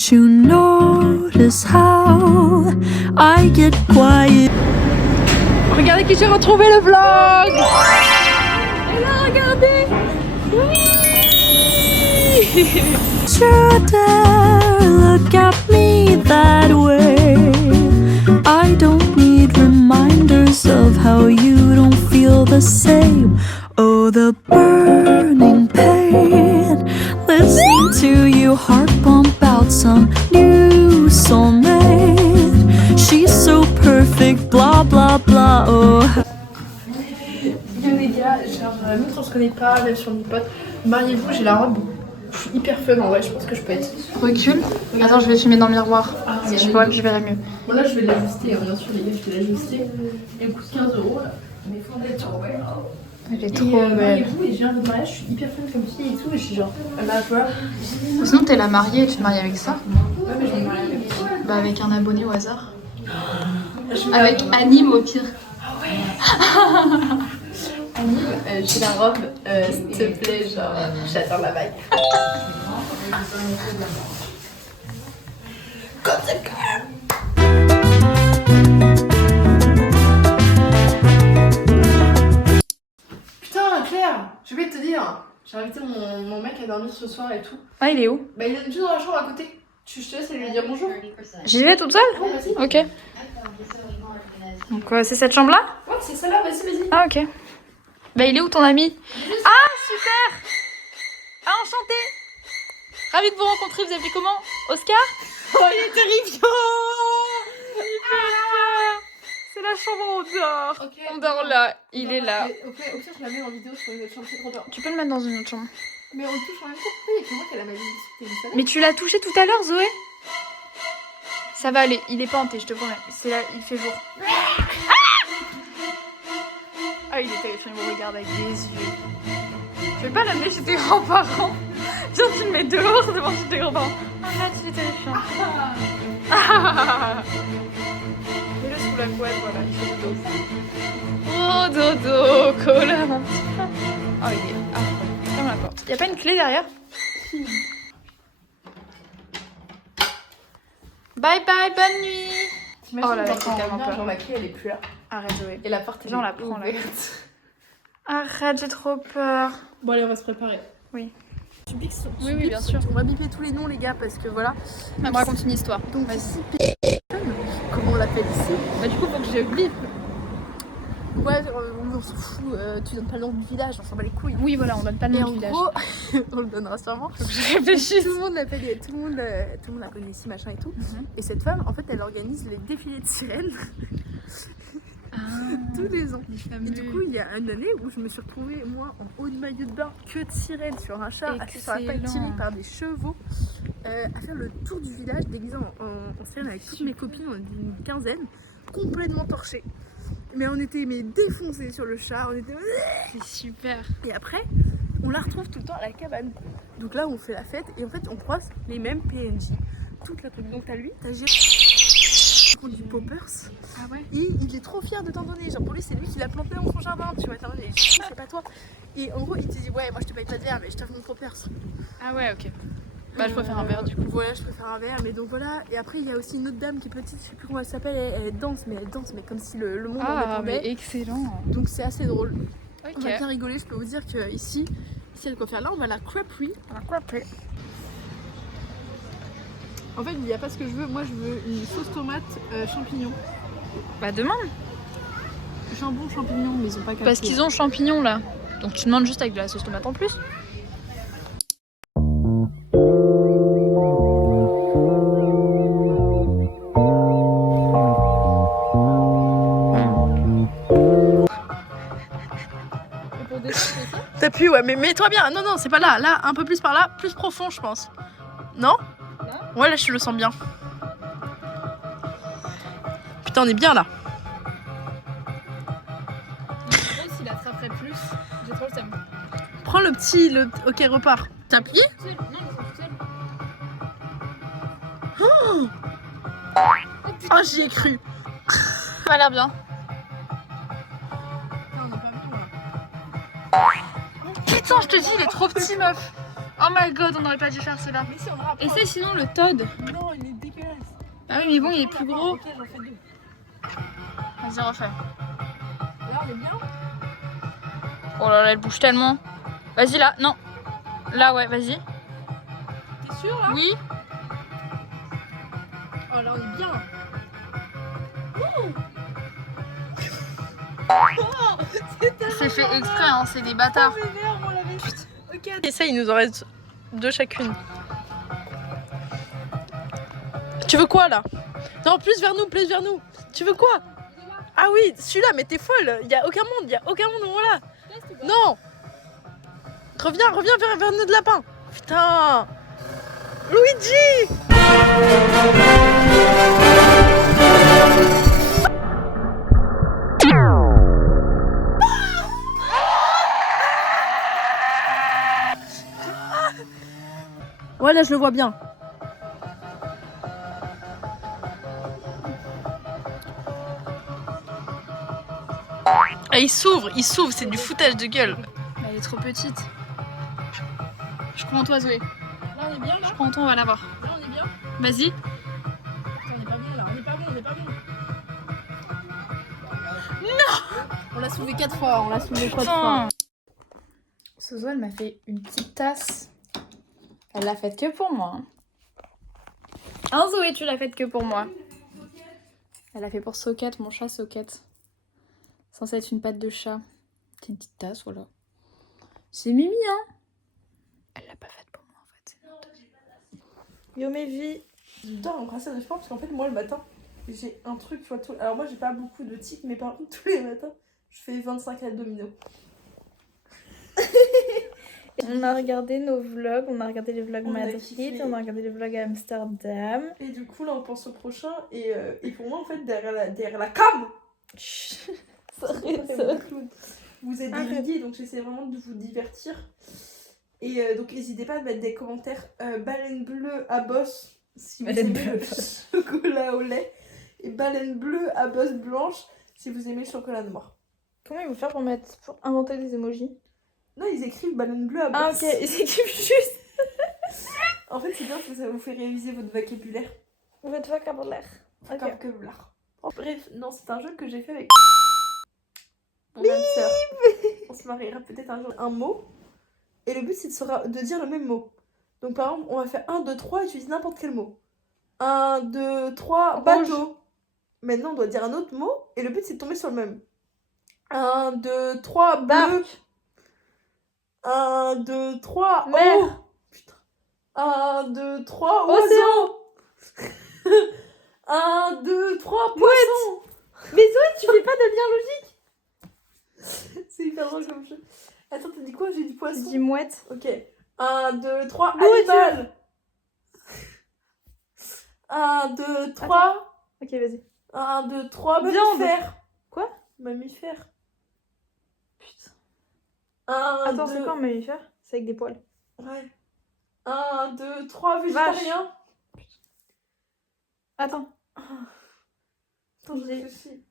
Don't you notice how I get quiet? Regardez qui j'ai retrouvé le vlog. Et là, regardez. Oui. Should dare look at me that way. I don't need reminders of how you don't feel the same. Oh, the burning pain. Listening to you heart pump out some new soulmate. She's so perfect, blah blah blah. Oh. Yo les gars, genre l'autre on se connaît pas, même sur mes potes. Mariez-vous, j'ai la robe. Je suis hyper fun en vrai, je pense que je peux être. Recule. Attends, je vais filmer dans le miroir. Ah, Si je vois que je verrai mieux. Bon là je vais l'ajuster, bien sûr les gars, je vais l'ajuster. Elle coûte 15 € là. Mais faut en être ouais. Elle est Et trop belle. mariez-vous et j'ai un de mariage, je suis hyper fun comme fille et tout, et je suis genre, bah voilà. Sinon, t'es la mariée et tu te maries avec ça? Ouais, mais je vais me marier avec toi. Bah, avec un abonné au hasard. Avec Anime au pire. Anime, j'ai la robe, s'il te plaît, genre, j'adore la vague. Comme ça, putain, Claire, j'ai oublié de te dire, j'ai invité mon mec à dormir ce soir et tout. Ah, il est où? Bah, il est juste dans la chambre à côté. Je te laisse aller lui dire bonjour. J'y vais toute seule? Ouais, vas-y. Ok. Donc, c'est cette chambre-là? Ouais, c'est celle-là, vas-y. Ah, ok. Bah, il est où ton ami? Ah, super! Ah, enchanté! Ravi de vous rencontrer, vous appelez comment? Oscar? Oh, il est terrifiant. C'est la chambre où on dort. Ok. On dort là, il est là. Ok, au pire, je la mets en vidéo sur une autre chambre, c'est trop bien. Tu peux le mettre dans une autre chambre. Mais on le touche en même temps. Oui, il y a que moi qui a la magie du téléphone. Mais tu l'as touché tout à l'heure, Zoé? Ça va aller, il est pas hanté, je te promets. C'est là, il fait jour. Ah, il est terrifiant, il me regarde avec des yeux. Je vais pas l'amener chez tes grands-parents. Viens, tu le mets dehors devant chez tes grands-parents. Arrête, il est terrifiant. Mets-le sous la couette, voilà, il fait dodo. Oh, dodo, cola, mon petit frère. Oh, il est affreux. Ferme la porte. Y'a pas une clé derrière? Bye bye, bonne nuit. Oh là là, c'est tellement peur. Genre la clé elle est plus là. Arrête, Zoé. Et la porte elle Viens, on est la prend là. ouverte. Arrête, j'ai trop peur. Bon allez, on va se préparer. Oui. Tu piques sur. Oui, oui, bien sûr. On va biper tous les noms les gars parce que voilà. On me raconte une histoire. Donc Vas-y. ici, comment on l'appelle ici? Bah du coup faut que je bip. Ouais, on s'en fout, tu donnes pas le nom du village, on s'en bat les couilles. Oui, voilà, on donne pas le Et nom en du village. gros, on le donnera sûrement. Faut que je réfléchisse. Tout le monde l'appelle, tout le monde la connaît ici, machin et tout. Et cette femme, en fait, elle organise les défilés de sirènes tous les ans. Et du coup, il y a une année où je me suis retrouvée, moi, en haut de maillot de bain, queue de sirène sur un char, assis sur la paille tirée par des chevaux, à faire le tour du village déguisée en sirène avec toutes mes copines, on était une quinzaine, complètement torchées. Mais on était défoncés sur le char, on était... C'est super. Et après, on la retrouve tout le temps à la cabane. Donc là, on fait la fête et en fait, on croise les mêmes PNJ. Toute la truc. Donc t'as lui, t'as Gérard du Poppers. Ah ouais? Et il est trop fier de t'en donner. Genre pour lui, c'est lui qui l'a planté dans son jardin. Tu vois, t'en donner. C'est pas toi. Et en gros, il te dit ouais, moi je te paye pas de verre, mais je t'offre mon Poppers. Ah ouais, ok. Bah, je préfère un verre du coup. Voilà, je préfère un verre, mais donc voilà. Et après, il y a aussi une autre dame qui est petite, je sais plus comment elle s'appelle. Elle danse, mais comme si le monde en Ah, mais dépendait. excellent. Donc c'est assez drôle. Ok. On va bien rigoler, je peux vous dire que ici, il y a de quoi faire. Là, on va à la crêperie. En fait, il n'y a pas ce que je veux. Moi, je veux une sauce tomate champignon. Bah, demande. Jambon champignon, mais ils ont pas capté. Parce qu'ils ont champignons là. Donc, tu demandes juste avec de la sauce tomate en plus. T'appuies, ouais, mais mets-toi bien. Non, non, c'est pas là. Là, un peu plus par là, plus profond, je pense. Non? Ouais, là, je le sens bien. Putain, on est bien là. S'il attraperait plus, j'ai trop le seum. Prends le petit. Ok, repars. T'as appuyé? Non, je suis Oh, j'y ai cru. Ça a l'air bien. On est pas bien là. Putain, je te dis, il est trop petit, meuf. Oh my god, on n'aurait pas dû faire cela. Mais si, on aura. Essaye sinon le Todd. Non, il est dégueulasse. Ah oui, mais bon, il est plus gros. Ok, j'en fais 2. Vas-y, refais. Là, on est bien. Oh là là, elle bouge tellement. Vas-y là, non. Là, ouais, vas-y. T'es sûr là? Oui. Oh là, on est bien. C'est fait exprès, hein, c'est des bâtards. Ok. Et ça, il nous en reste 2 chacune. Tu veux quoi là? Non, plus vers nous, plus vers nous. Tu veux quoi? Ah oui, celui-là, mais t'es folle. Il y a aucun monde, voilà. Non. Reviens vers notre lapin. Putain. Luigi. Ouais, là, je le vois bien. Ah, il s'ouvre, c'est du foutage de gueule. Elle est trop petite. Je crois en toi, Zoé. Là, on est bien, là. Je crois en toi, on va l'avoir. Là, on est bien. Vas-y. Attends, on est pas bien, là. On est pas bon. Non. On l'a soulevé 4 fois, Putain. Soso, elle m'a fait une petite tasse. Elle l'a faite que pour moi. Hein, Zoé, tu l'as faite que pour moi. Elle l'a fait pour Socket, mon chat Socket. Censé être une patte de chat. C'est une petite tasse, voilà. C'est Mimi, hein. Elle l'a pas faite pour moi, en fait. Yo, mes vies. Putain, embrasser de sport parce qu'en fait, moi, le matin, j'ai un truc, tu vois, tout... Alors, moi, j'ai pas beaucoup de tics, mais par contre, tous les matins, je fais 25 abdominaux. On a regardé nos vlogs, on a regardé les vlogs On a Madrid, kiffé. on a regardé les vlogs à Amsterdam. Et du coup, là, on pense au prochain. Et pour moi, en fait, derrière la cam, vous êtes des lundis, donc j'essaie vraiment de vous divertir. Et donc, n'hésitez pas à mettre des commentaires baleine bleue à bosse si vous aimez le chocolat au lait. Et baleine bleue à bosse blanche si vous aimez le chocolat noir. Comment ils vont faire pour inventer des emojis? Non, ils écrivent baleine bleue à bosse. Ah ok, ils écrivent juste En fait, c'est bien parce que ça vous fait réviser votre vocabulaire. votre vocabulaire. Ok. Vocabulaire. Bref, non, c'est un jeu que j'ai fait avec mon âme sœur. On se mariera peut-être un jour. Un mot. Et le but, c'est de dire le même mot. Donc, par exemple, on va faire 1, 2, 3 et tu dis n'importe quel mot. 1, 2, 3, bateau. Maintenant, on doit dire un autre mot. Et le but, c'est de tomber sur le même. 1, 2, 3, bleu. 1, 2, 3, mer. eau. Putain. 1, 2, 3, oiseau. 1, 2, 3, poisson. Mais Zoé, tu fais pas de lien logique? C'est hyper drôle comme jeu. Attends, t'as dit quoi? J'ai dit poisson. Tu dis mouette. Ok. 1, 2, 3, Nourriture. animal. 1, 2, 3. Ok, vas-y. 1, 2, 3, Viande. mammifère. Quoi? Mammifère. Putain. 1, Attends, 2... c'est quoi un mammifère? C'est avec des poils. Ouais. 1, 2, 3, végétarien. Attends. Attends, je réfléchis.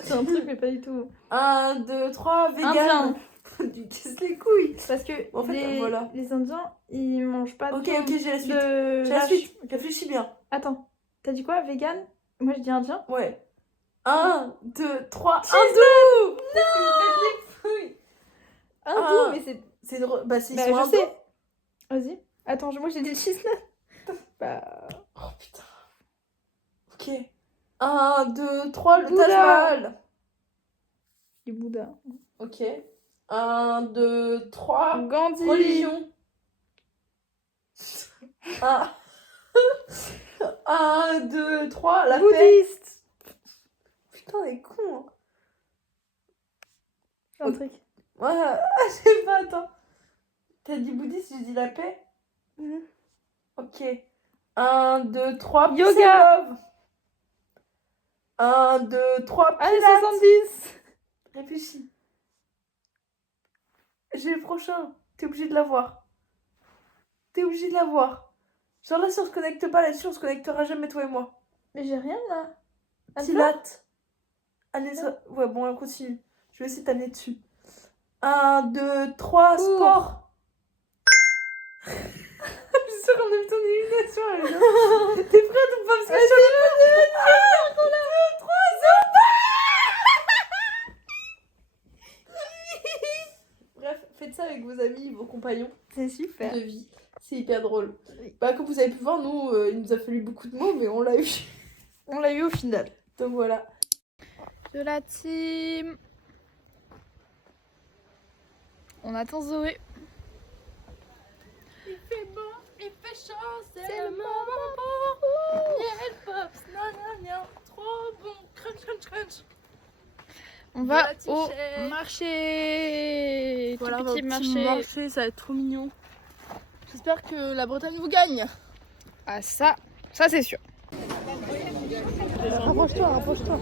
C'est un truc, mais pas du tout. 1, 2, 3, vegan. Indien. Tu casses les couilles. Parce que En fait, voilà. les Indiens, ils mangent pas Ok, de ok, j'ai la suite. de J'ai la vache. suite. Réfléchis bien. Attends, t'as dit quoi? Vegan? Moi, je dis indien. Ouais. 1, 2, 3, Hindou! hindou. Hindou, mais c'est... C'est drôle. Bah, c'est Bah, sur je hindou. sais. Vas-y. Attends, moi, j'ai dit chisna. Bah... Oh putain. Ok. 1, 2, 3, le Bouddha. Taj Mahal. Du Bouddha. Ok. 1, 2, 3. Gandhi. Religion. 1, 2, 3. La paix. Bouddhiste. Putain, on est con. C'est un truc. Ouais, je sais pas, attends. T'as dit bouddhiste, j'ai dit la paix. Mhm. Ok. 1, 2, 3. Yoga. 1, 2, 3. Allez, Pilates. 70. Réfléchis. J'ai le prochain. T'es obligé de l'avoir. T'es obligé de l'avoir. Genre là, si on se connecte pas là-dessus, on se connectera jamais, toi et moi. Mais j'ai rien, là. Pilates. Allez, ça... Ouais, bon, on continue. Je vais essayer de t'amener dessus. 1, 2, 3, Cours. sport. Je suis sûre qu'on a vu ton élimination. T'es prête ou pas? Parce que je suis Bref, faites ça avec vos amis, vos compagnons. C'est super. De vie. C'est hyper drôle. Bah, comme vous avez pu voir, nous, il nous a fallu beaucoup de mots, mais on l'a eu. On l'a eu au final. Donc voilà. De la team. On attend Zoé. Il fait beau, il fait chaud, C'est le moment. Miel pops, nan, trop bon. Crunch, crunch, crunch. On va la team au Shake. marché. Voilà, Tout on va au petit petit marché. ça va être trop mignon. J'espère que la Bretagne vous gagne. Ah ça c'est sûr. Rapproche-toi, rapproche-toi.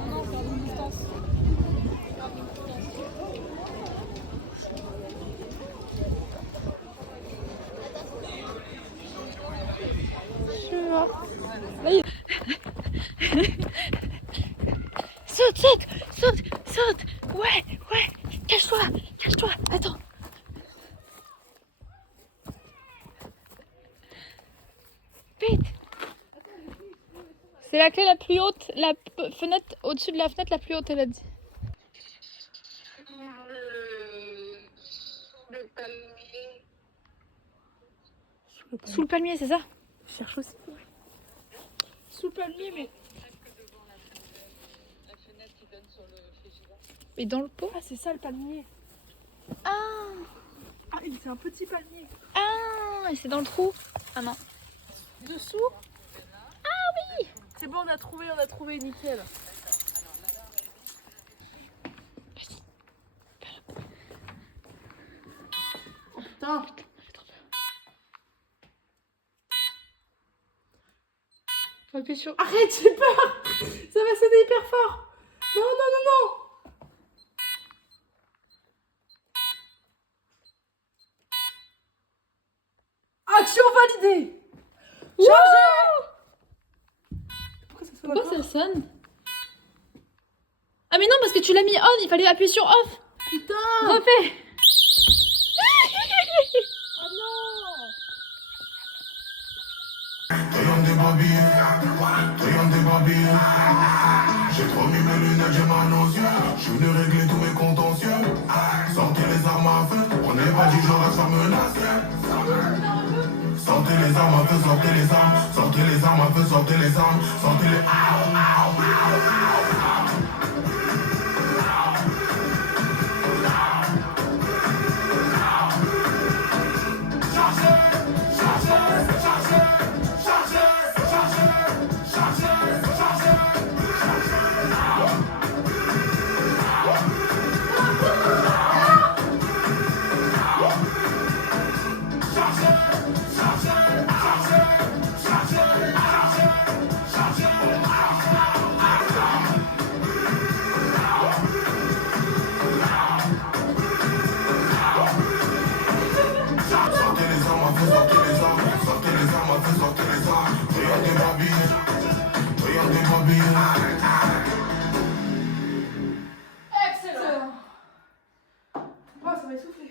Saute. Ouais. Cache-toi. Attends. Vite. C'est la clé la plus haute, la fenêtre au-dessus de la fenêtre la plus haute, elle a dit. Sous le palmier, c'est ça? Je cherche aussi. Sous le palmier, mais. Et dans le pot? Ah, c'est ça le palmier. Ah, C'est un petit palmier. et c'est dans le trou? Ah non. Dessous? C'est bon, on a trouvé, nickel. Oh putain. Faut appuyer sur. Arrête, j'ai peur. Ça va sonner hyper fort. Non. Action validée. Chargé. Pourquoi ça sonne Pourquoi encore? ça sonne? Ah mais non, parce que tu l'as mis on, il fallait appuyer sur off. Putain. Refais. Oh non. Triangle des babilles. J'ai trop mis mes lunettes, j'ai mal aux yeux. Je suis venu régler tous mes contentieux. Sortez les armes à feu, on n'est pas du genre à se faire menacer. Sortez les armes à feu, sortez les armes. Sortez les armes à feu, sortez les armes. Sortez les. Sortez les armes à feu, sortez les armes. Sortez les armes à feu, sortez les armes. Triangle des babilles. Triangle des babilles. Excellent. Oh, ça m'a essoufflé.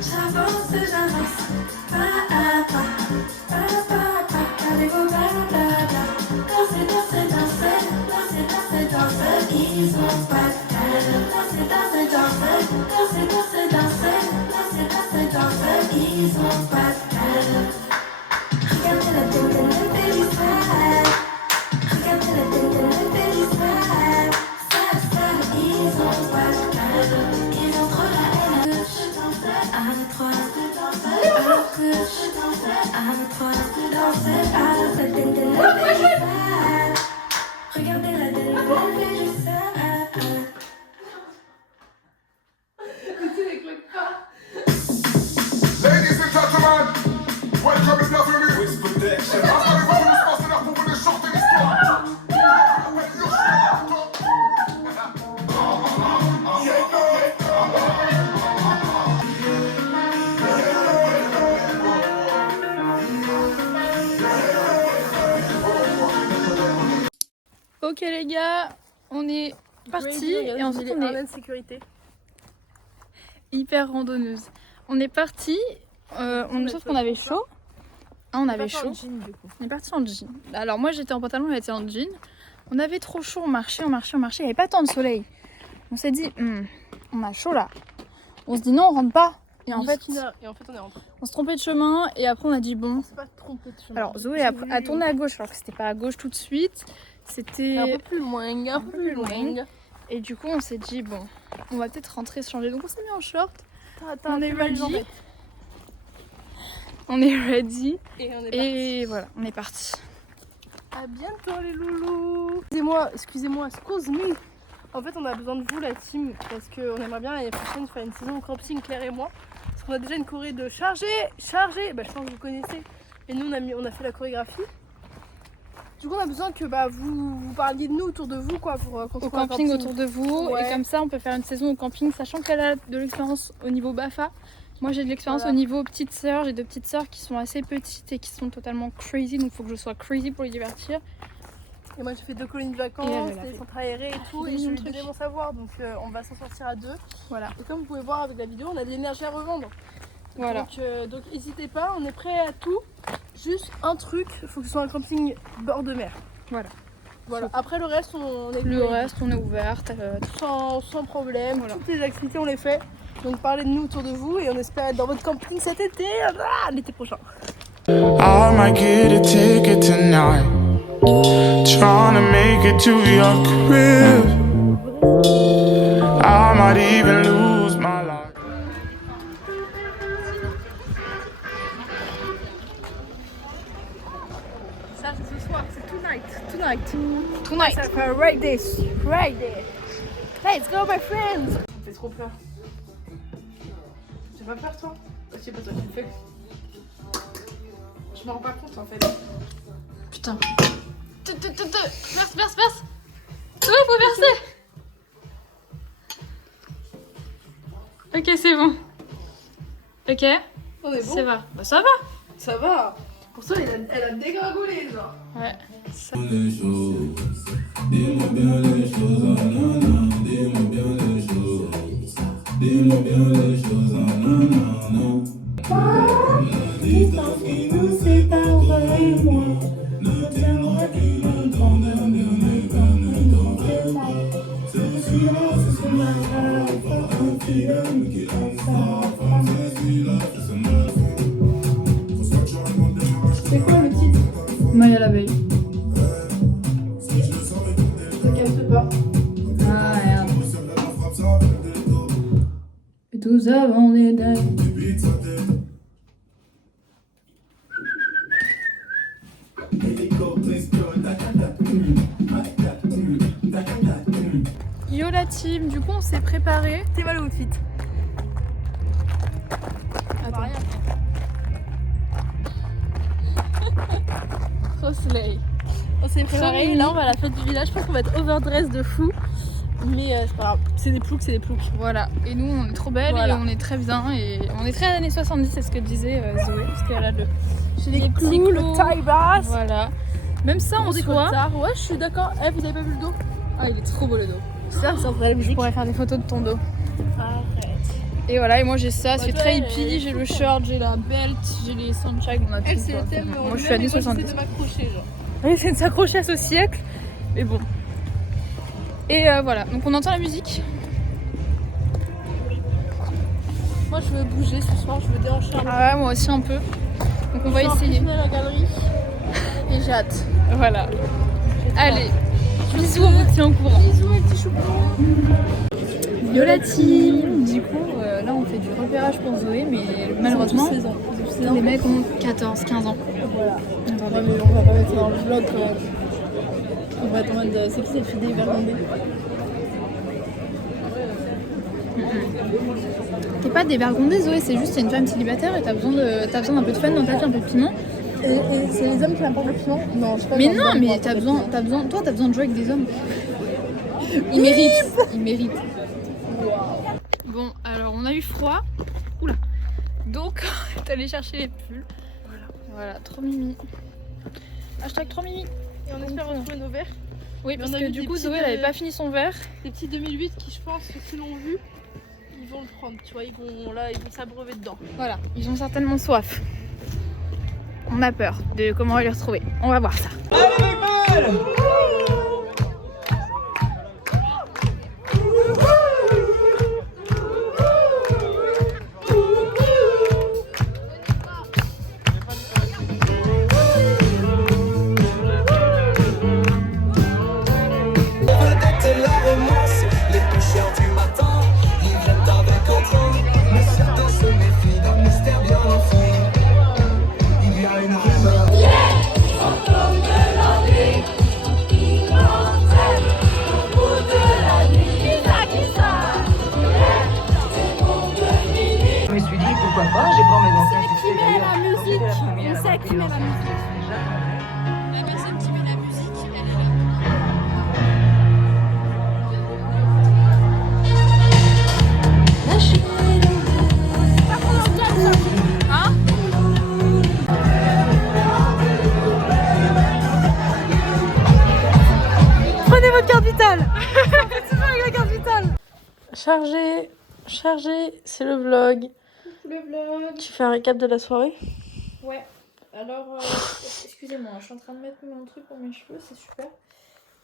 J'avance, pas à pas, regardez vos blablabla. Dansez, ils ont pas de calme. Dansez, ils ont pas de calme. Regardez la tête de la Bélissade. Ils ont pas de calme. Ils ont trop la haine. À nous trois, alors que à nous trois, alors la tête de la Bélissade. Regardez la tête de la Bélissade. Ladies and gentlemen, welcome et bienvenue. Installez-vous dans l'espace c'est l'heure pour venir chanter l'histoire. Ok les gars, on est parti et ensuite on est de sécurité. hyper randonneuse. On est parti, sauf qu'on avait chaud. Ah, on avait chaud. On est parti en jean. Alors moi j'étais en pantalon, elle était en jean. On avait trop chaud, on marchait. Il n'y avait pas tant de soleil. On s'est dit, on a chaud là. On se dit non, on rentre pas. Et en fait, on est rentré. on se trompait de chemin et après on a dit bon. On s'est pas trompé de chemin. Alors Zoé a tourné à gauche alors que c'était pas à gauche tout de suite. C'était un peu plus loin, un peu plus loin. Et du coup on s'est dit bon, on va peut-être rentrer se changer. Donc on s'est mis en short. On est ready. On est ready. Et voilà, on est parti. À bientôt les loulous. Excusez-moi, excuse me. En fait, on a besoin de vous, la team, parce qu'on aimerait bien l'année prochaine faire une saison au camping, Claire et moi. Parce qu'on a déjà une choré de charger. Bah, je pense que vous connaissez. Et nous, on a fait la chorégraphie. Du coup, on a besoin que vous parliez de nous autour de vous, quoi, pour au camping autour de vous. Ouais. Et comme ça, on peut faire une saison au camping, sachant qu'elle a de l'expérience au niveau BAFA. Moi, j'ai de l'expérience au niveau petite sœur. J'ai deux petites sœurs qui sont assez petites et qui sont totalement crazy. Donc, il faut que je sois crazy pour les divertir. Et moi j'ai fait 2 colonies de vacances, des centres aérés et tout, et je lui ai donné mon savoir, donc on va s'en sortir à 2. Voilà. Et comme vous pouvez voir avec la vidéo, on a de l'énergie à revendre. Voilà. Donc n'hésitez pas, on est prêt à tout. Juste un truc, il faut que ce soit un camping bord de mer. Voilà. Après le reste, on est ouverte. Sans problème, Voilà. Toutes les activités on les fait. Donc parlez de nous autour de vous et on espère être dans votre camping cet été, l'été prochain. I might get a ticket tonight, trying to make it to your crib. I might even lose my life. Ça c'est ce soir, c'est tonight. Tonight. Ça fait right this, right there. Let's go my friends. Ça me fait trop peur. J'ai pas peur toi? Je sais pas toi qui le fais. Je me rends pas compte en fait. Putain. Verse. Oui, faut verser. Ok, c'est bon. Ok. On est bon. Ça va. Bah ça va. Ça va. Pour ça, elle a dégringolé genre. Ouais. Dis-moi bien les choses, nanana. Dis-moi bien les choses. Dis-moi bien les choses, nanana. La distance qui nous sépare et moi ne tiendra qu'une grande éternité. C'est le silence sur ma rêve, pas un film qui aime ça. C'est celui-là, c'est ce meuf. C'est quoi le titre? Maya l'abeille. Ça capte pas. Ah merde. Et tous avant des dagues. Yo la team, du coup on s'est préparé. T'es mal au outfit. Attends. Trop slay. On s'est préparé. Trop Là on va à la fête du village. Je pense qu'on va être overdress de fou. Mais c'est pas grave. C'est des ploucs. Voilà, et nous on est trop belles et on est très bien et on est très années 70, c'est ce que disait Zoé, parce qu'elle a J'ai les petits clous, clous. le taille basse. Voilà. Même ça en soi. Ouais, je suis d'accord. Eh, vous avez pas vu le dos? Ah, il est trop beau le dos. Ça entendrait la musique. Je pourrais faire des photos de ton dos. Arrête. Et voilà, et moi j'ai ça, c'est toi, très elle hippie, est j'ai le tout short, j'ai la belt, j'ai les sunshine, on a tout. Elle c'est le quoi. thème. Moi je suis années 70. de m'accrocher genre. Elle essaie de s'accrocher à ce siècle, mais bon. Et voilà, donc on entend la musique. Moi je veux bouger ce soir, je veux déhancher un peu. Ah ouais, moi aussi un peu. Donc on va essayer. Je vais à la galerie et j'ai hâte. Voilà. Allez, bisous, on vous tient au courant. Bisous mes petits choupons. Yo la team. Du coup, là on fait du repérage pour Zoé, mais malheureusement, les mecs ont 14-15 ans. Voilà. Ouais, mais on va pas mettre ça dans le vlog quand même. On va être en mode c'est qui cette fille d'Iverlandais? T'es pas dévergondée Zoé, c'est juste une femme célibataire et t'as besoin d'un peu de fun dans ta vie, un peu de piment. Et c'est les hommes qui n'importent le piment? Non, je sais pas. Mais non, mais t'as besoin de jouer avec des hommes. Ils méritent. Bon, alors on a eu froid. Oula. Donc, on est allé chercher les pulls. Voilà, trop mimi. Hashtag trop mimi. Et on espère retrouver nos verres. Oui, parce on a que vu du des coup, petits Zoé, elle avait pas fini son verre. Des petits 2008 qui, je pense, ceux qui l'ont vu, ils vont le prendre, tu vois, ils vont s'abreuver dedans. Voilà, ils ont certainement soif. On a peur de comment on va les retrouver. On va voir ça. Je me suis dit pourquoi pas, j'ai pas mes anciens succès d'ailleurs. Quand j'étais la première à marquer les anciens succès, j'attendais. La personne qui met la musique, elle est là. Prenez votre carte vitale. C'est avec la carte vitale. Chargé, c'est le vlog. Le vlog. Tu fais un récap de la soirée? Ouais. Alors, excusez-moi, je suis en train de mettre mon truc pour mes cheveux, c'est super.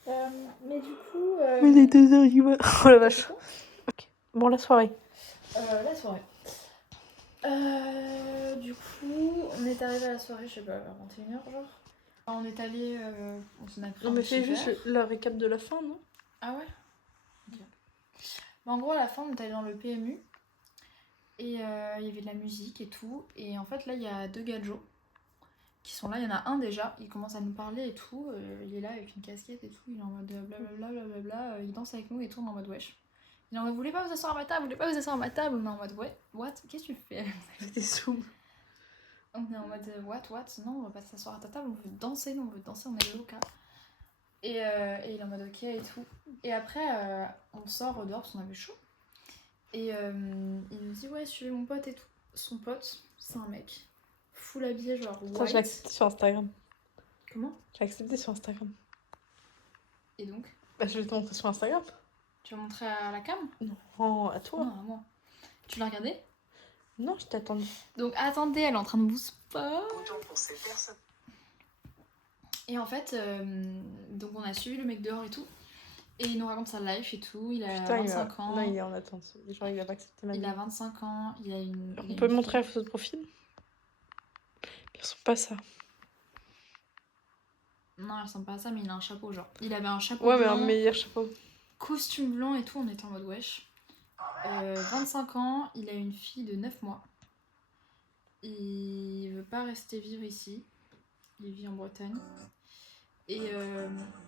Mais du coup... Mais les 2h du matin. Oh la vache. Ok. Bon, la soirée. La soirée. Du coup, on est arrivé à la soirée, je sais pas, vers 21h genre. On est allé... on s'en a pris Non, un mais petit fais juste verre. le récap de la fin, non? Ah ouais? Ok. Bah, en gros, à la fin, on est allé dans le PMU. Et il y avait de la musique et tout. Et en fait, là, il y a 2 gadgets qui sont là. Il y en a un déjà, il commence à nous parler et tout. Il est là avec une casquette et tout. Il est en mode blablabla, blablabla. Il danse avec nous et tout. On est en mode wesh. Il est en mode, vous voulez pas vous asseoir à ma table? Vous voulez pas vous asseoir à ma table? On est en mode, ouais, what? Qu'est-ce que tu fais? J'étais sous. On est en mode, what? Non, on va pas s'asseoir à ta table. On veut danser, on est loca. Et il est en mode ok et tout. Et après, on sort dehors parce qu'on avait chaud. Et il nous dit, ouais, suivez mon pote et tout. Son pote, c'est un mec full habillé, genre Ça, white. je l'ai accepté sur Instagram. Comment? J'ai accepté sur Instagram. Et donc? Bah, je vais te montrer sur Instagram. Tu vas montrer à la cam? Non, à toi. Non, à moi. Tu l'as regardé? Non, je t'ai attendu. Donc attendez, elle est en train de vous spot. Et en fait, donc on a suivi le mec dehors et tout. Et il nous raconte sa life et tout. Il a Putain, 25 ans. Non, il est en attente. Genre, il va pas accepter ma Il vie. a 25 ans. Il a une. On peut montrer la photo de profil? Ils ressemblent pas à ça. Non, il ressemble pas à ça, mais il a un chapeau, genre. Il avait un chapeau Ouais, mais blanc, un meilleur chapeau. costume blanc et tout. On était en mode wesh. 25 ans, il a une fille de 9 mois. Il veut pas rester vivre ici. Il vit en Bretagne. Et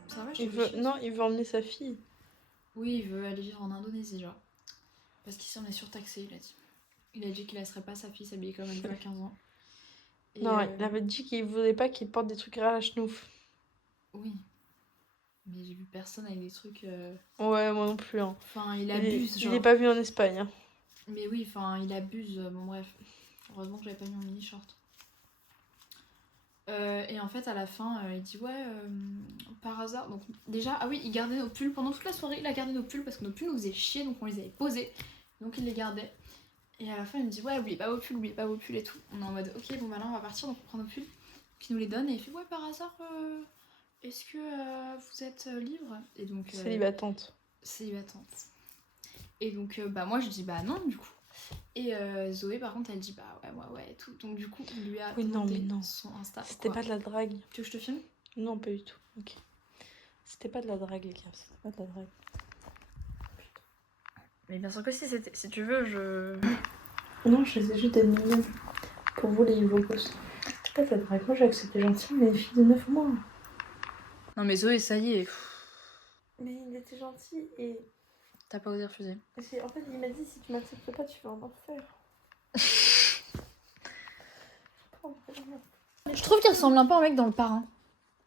ça va, je Il veut... Non, il veut emmener sa fille. Oui, il veut aller vivre en Indonésie, genre. Parce qu'ici, on est surtaxé, il a dit. Il a dit qu'il laisserait pas sa fille s'habiller comme elle veut à 15 ans. Et Non, il avait dit qu'il voulait pas qu'il porte des trucs à la chenouf. Oui. Mais j'ai vu personne avec des trucs... Ouais, moi non plus. Hein. Enfin, il abuse, genre. Il est pas venu en Espagne. Hein. Mais oui, enfin, il abuse. Bon, bref. Heureusement que j'avais pas mis mon mini-short. Et en fait, à la fin, il dit ouais, par hasard. Donc, déjà, ah oui, il gardait nos pulls pendant toute la soirée. Il a gardé nos pulls parce que nos pulls nous faisaient chier, donc on les avait posés. Donc, il les gardait. Et à la fin, il me dit ouais, oubliez pas vos pulls et tout. On est en mode ok, bon, bah là, on va partir, donc on prend nos pulls. Puis il nous les donne et il fait ouais, par hasard, est-ce que vous êtes libre? Et donc. Célibatante. Célibatante. Et donc, bah, moi, je dis bah non, du coup. Et Zoé, par contre, elle dit bah ouais et tout. Donc du coup, il lui a demandé son Insta. C'était pas de la drague. Tu veux que je te filme? Non, pas du tout. Ok. C'était pas de la drague, les gars. C'était pas de la drague. Mais bien sûr que si, si tu veux, je... Non, je sais juste d'être mignonne. Pour vous, les beaux gosses. C'est pas de la drague. Moi, j'ai accepté gentil, mais les filles de 9 mois. Non mais Zoé, ça y est. Mais il était gentil et... T'as pas osé refuser. En fait, il m'a dit si tu m'acceptes pas, tu vas en enfer. Je trouve qu'il ressemble un peu à un mec dans Le Parrain.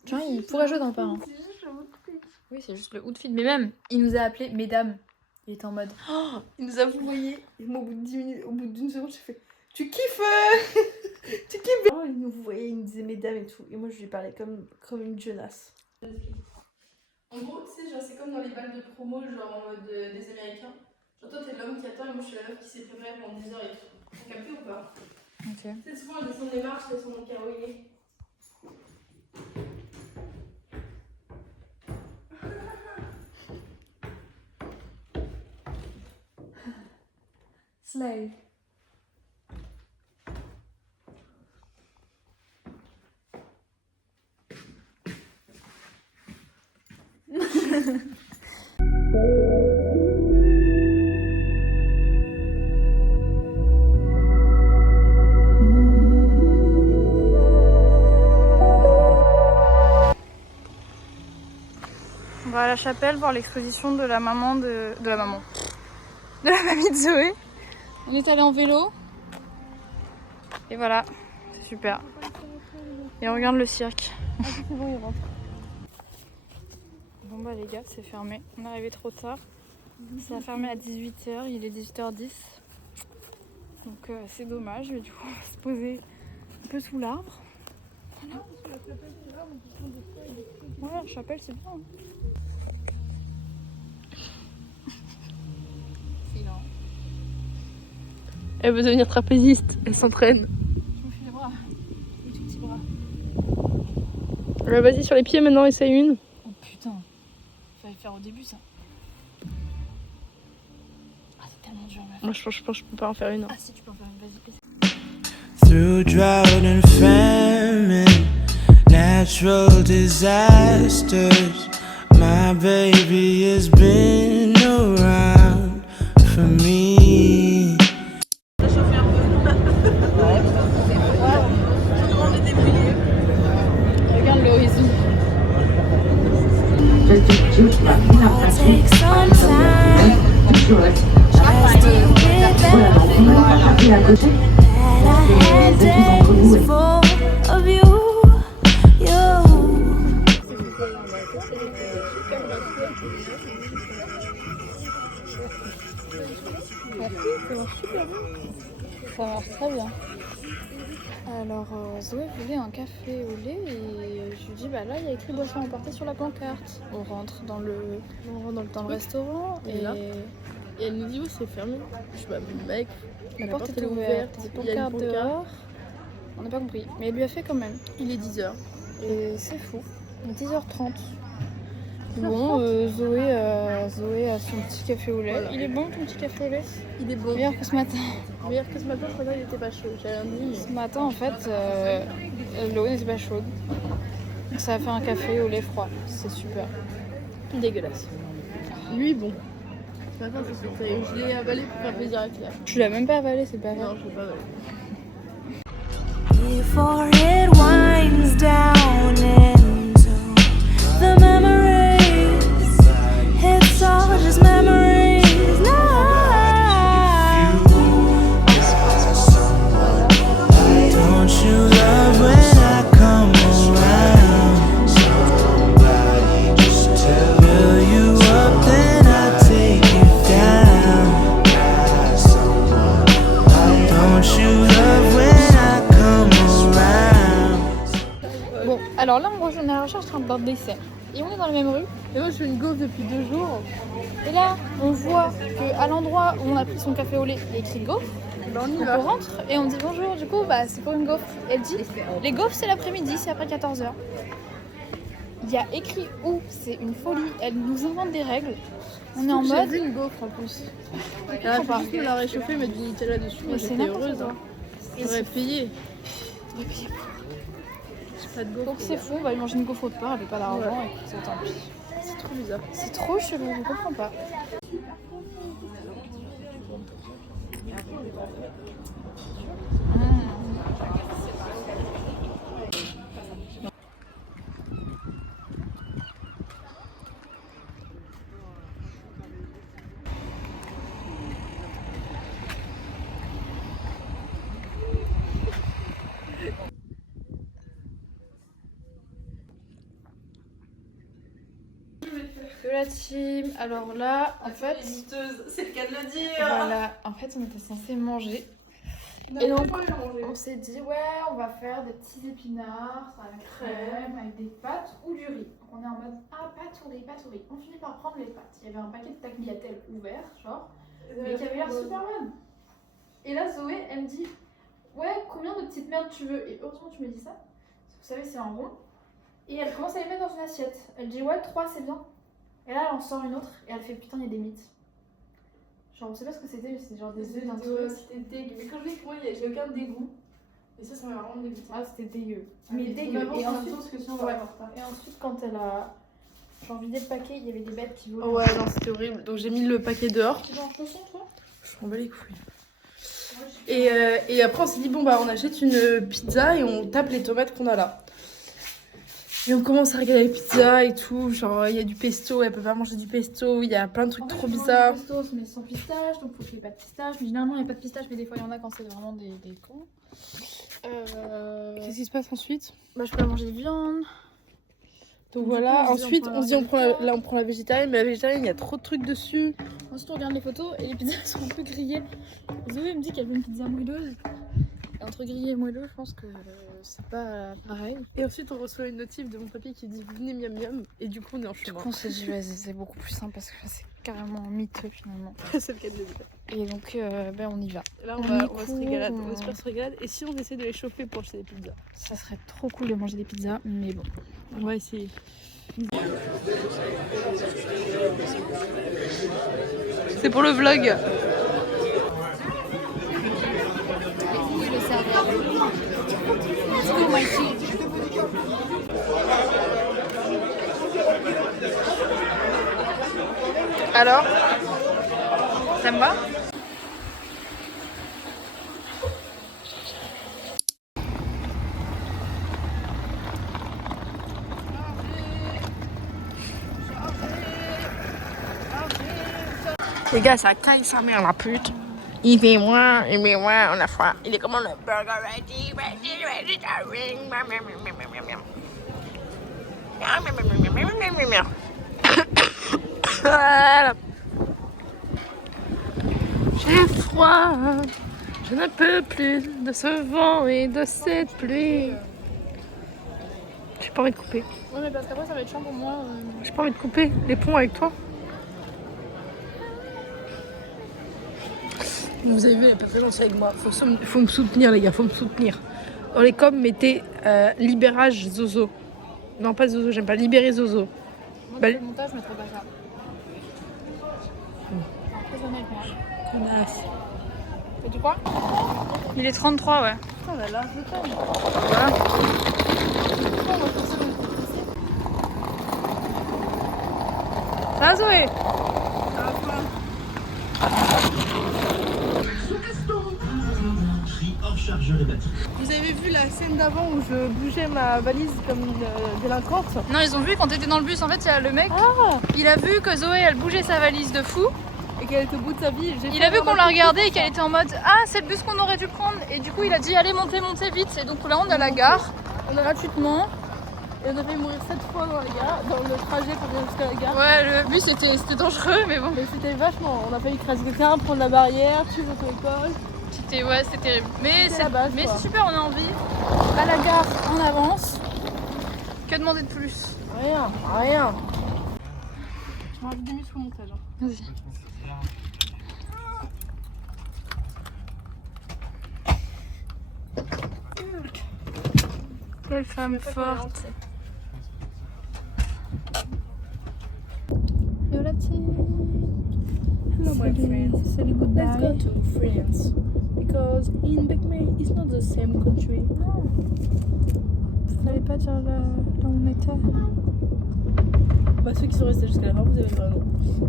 Tu vois, il pourrait jouer dans Le Parrain. C'est juste le outfit. Oui, c'est juste le outfit. Mais même, il nous a appelé mesdames. Il était en mode... Oh, il nous a vouvoyé. Et moi, au bout de 10 minutes, au bout d'une seconde, j'ai fait tu kiffes tu kiffes. Il nous vouvoyait, il nous disait mesdames et tout. Et moi, je lui parlais comme une jeunasse. En gros, tu sais, genre, c'est comme dans les balles de promo, genre en mode des Américains. Genre, toi, t'es l'homme qui attend et moi, je suis la meuf qui s'est préparée pendant 10 heures et tout. T'as capté ou pas? Ok. Tu sais, souvent, elles descendent les marches, elles sont dans le carroyer. Slay. On va à la chapelle voir l'exposition de la maman de la maman. De la mamie de Zoé. On est allé en vélo. Et voilà, c'est super. Et on regarde le cirque. Bon bah les gars, c'est fermé. On est arrivé trop tard. Ça a fermé à 18h, il est 18h10. Donc c'est dommage, mais du coup on va se poser un peu sous l'arbre. Voilà. Ouais, la chapelle c'est bien. Elle veut devenir trapéziste, elle s'entraîne. Je me fais les bras, les tout petits bras. Vas-y sur les pieds maintenant, essaye une. Oh putain, fallait le faire au début ça. Ah c'est tellement dur meuf. Moi je pense que je peux pas en faire une. Ah si tu peux en faire une, vas-y. Through drought and famine, natural disasters, my baby has been around for me. Regarde le horizon. I'll take some time just to live that I had days full of you. Ça marche très bien. Alors Zoé voulait un café au lait et je lui dis bah là il y a écrit boisson emportée sur la pancarte. On rentre dans le restaurant et Et elle nous dit, oui, c'est fermé. Je suis bah, mec, la porte est ouverte, il y a une pancarte dehors. On n'a pas compris, mais elle lui a fait quand même. Il est 10h. Et c'est fou. 10h30. Bon, Zoé a son petit café au lait. Voilà. Il est bon ton petit café au lait? Il est bon. Meilleur que ce matin. Meilleur que ce matin, ce matin il était pas chaud. J'ai rien dit, mais. Ce matin en fait, l'eau n'était pas chaude. Donc ça a fait un café au lait froid. C'est super. Dégueulasse. Lui, bon. Ce matin, je l'ai avalé pour faire plaisir à Claire. Tu l'as même pas avalé, c'est pas Non, grave. je l'ai pas avalé. Before it winds down into the memories, it's all just memories now. Don't you love when I come around? Fill you up, then I take you down. Don't you love when I come around? Bon, alors là on est à la recherche d'un bar de dessert. Et on est dans la même rue. Et moi, je fais une gaufre depuis 2 jours. Et là, on voit qu'à l'endroit où on a pris son café au lait, il y a écrit gaufre. Ben, on y Donc va. on rentre et on dit bonjour, du coup bah c'est pour une gaufre. Et elle dit les gaufres c'est l'après-midi, c'est après 14h. Il y a écrit où, c'est une folie, elle nous invente des règles. On est en J'ai mode. fait une gaufre en plus. Elle a comprends pas. fait juste me la réchauffer, mettre du Nutella dessus. Moi, Mais c'est j'étais n'importe heureuse. quoi. Hein. Et J'aurais c'est- payé. Ouais, puis- J'ai pas de gaufre. Donc c'est fou, on va lui manger une gaufre autre part, elle veut pas d'argent, écoute, tant pis. C'est trop bizarre. C'est trop chelou, je comprends pas. De la team, alors là, en fait, c'est le cas de le dire. voilà, en fait on était censé manger Et donc, on s'est dit, ouais, on va faire des petits épinards à la crème, avec des pâtes ou du riz. Donc on est en mode, ah, pâtes ou riz, pâtes ou riz. On finit par prendre les pâtes. Il y avait un paquet de tagliatelles ouvert, genre, mais qui avait l'air super bonne. Et là, Zoé, elle me dit, ouais, combien de petites merdes tu veux? Et heureusement, tu me dis ça. Parce que vous savez, c'est en rond. Et elle commence à les mettre dans une assiette. Elle dit, ouais, 3 c'est bien. Et là, elle en sort une autre et elle fait, putain, il y a des mythes. Genre, on sait pas ce que c'était, mais c'était genre des œufs d'un truc. C'était dégueu. Mais quand je dis que moi, j'ai aucun dégoût. Et ça m'a vraiment dégoûté. Ah, c'était dégueu. Mais dégueu. Et ensuite, quand elle a genre vidé le paquet, il y avait des bêtes qui volaient. Oh ouais, non, c'était horrible. Donc j'ai mis le paquet dehors. Tu manges poisson, toi? Je m'en bats les couilles. Et après, on s'est dit, bon, bah, on achète une pizza et on tape les tomates qu'on a là. Et on commence à regarder les pizzas et tout. Genre, il y a du pesto, elle peut pas manger du pesto. Il y a plein de trucs trop bizarres. Le pesto, mais sans pistache, donc faut qu'il n'y ait pas de pistache. Mais généralement, il n'y a pas de pistache, mais des fois, il y en a quand c'est vraiment des cons. Qu'est-ce qui se passe ensuite? Bah, je peux manger de viande. Donc voilà, ensuite on se dit on prend la végétarienne, mais la végétarienne il y a trop de trucs dessus. Ensuite on regarde les photos et les pizzas sont un peu grillées. Zoé me dit qu'elle veut une pizza moelleuse. Entre grillé et moelleux, je pense que c'est pas pareil. Et ensuite on reçoit une notif de mon papy qui dit venez miam miam, et du coup on est en chemin. Du coup on s'est dit ouais, c'est beaucoup plus simple parce que c'est carrément miteux finalement. C'est le cas de le dire. Et donc ben on y va. Là on va se régaler, on espère se régaler. Et si on essaie de les chauffer pour acheter des pizzas? Ça serait trop cool de manger des pizzas, mais bon. On va essayer. C'est pour le vlog. Alors, t'aimes pas? Les gars, ça caille sa mère la pute. Il fait moins, on a froid. Il est comment le burger ready. J'ai froid, je ne peux plus de ce vent et de cette pluie. J'ai pas envie de couper. Ouais, mais parce qu'après ça va être chiant pour moi. J'ai pas envie de couper les ponts avec toi. Vous avez vu, elle est pas très gentille avec moi. Faut me soutenir, les gars, faut me soutenir. Dans les coms, mettez libérage Zozo. Non, pas Zozo, j'aime pas. Libérer Zozo. Moi, Bah, le montage, je mettrai pas ça. Très honnêtement. connasse. Et tu crois? Il est 33, ouais. Putain, on a large de temps. Voilà. Ah, Zoé! Vous avez vu la scène d'avant où je bougeais ma valise comme une délinquante? Non, ils ont vu quand t'étais dans le bus. En fait, il y a le mec. Il a vu que Zoé, elle bougeait sa valise de fou. Et qu'elle était au bout de sa vie. Il a vu qu'on l'a regardée et qu'elle était en mode ah, c'est le bus qu'on aurait dû prendre. Et du coup, il a dit allez, montez vite. Et donc là, on est à la gare. On a gratuitement. Et on a failli mourir 7 fois dans le trajet pour venir jusqu'à la gare. Ouais, le bus c'était dangereux, mais bon. Mais c'était vachement. On a failli écraser quelqu'un, prendre la barrière, tuer l'auto-école. Ouais, c'était terrible. Mais C'était la base, quoi. c'est super, on a envie. À la gare, en avance. Que demander de plus? Rien. Je m'en rajoute des muscles au montage. Vas-y. Quelle femme forte. Yola Hello my friends. Salut, goodbye. Let's go to France. Because in Bekmay it's not the same country. Non. Fallait pas dire là où on était. Bah ceux qui sont restés jusqu'à la fin, vous avez le vrai nom.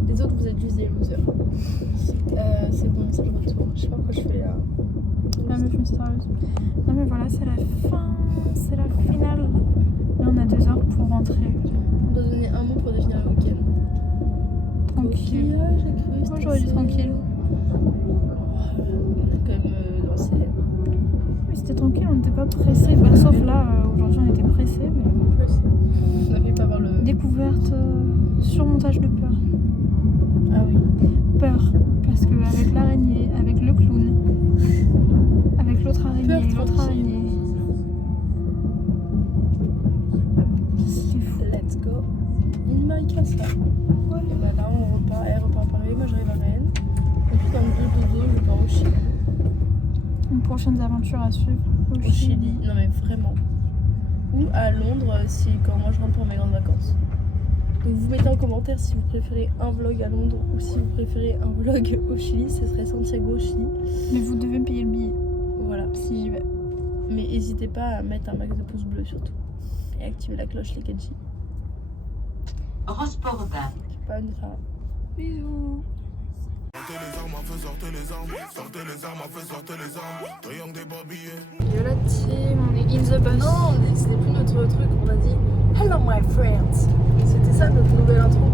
Les autres, vous êtes juste des losers. C'est bon, c'est le retour. Je sais pas pourquoi je fais là. La meuf, je me suis sérieuse. Non mais voilà, c'est la fin. C'est la finale. Là, on a 2 heures pour rentrer. On doit donner un mot pour définir le week-end. Tranquille. Moi, j'aurais dit tranquille. On a quand même dansé. Oui, c'était tranquille, on n'était pas pressés. Enfin, sauf là, aujourd'hui, on était pressés. Mais... On a fait pas voir le... Découverte, surmontage de peur. Ah oui. Peur, parce qu'avec l'araignée, avec le clown, avec super tranquille. C'est fou. Let's go in my castle. Et bah là on repart, elle repart à Paris, moi j'arrive à Rennes. Et puis dans le dodo, je pars au Chili. Une prochaine aventure à suivre Au Chili, non mais vraiment. Ou à Londres si quand moi je rentre pour mes grandes vacances. Donc vous mettez en commentaire si vous préférez un vlog à Londres ou si vous préférez un vlog au Chili, ce serait Santiago au Chili. Mais vous devez me payer le billet Voilà. si j'y vais. Mais n'hésitez pas à mettre un max de pouces bleus surtout. Et activer la cloche les Kenji. Rosporda. Pas une femme. Bisous. Sortez les armes à feu, sortez les armes. Sortez les armes à feu, sortez les armes. Triangle des babillés. Yo la team, on est in the bus. Non, c'était plus notre truc, on a dit Hello my friends. C'était ça notre nouvelle intro.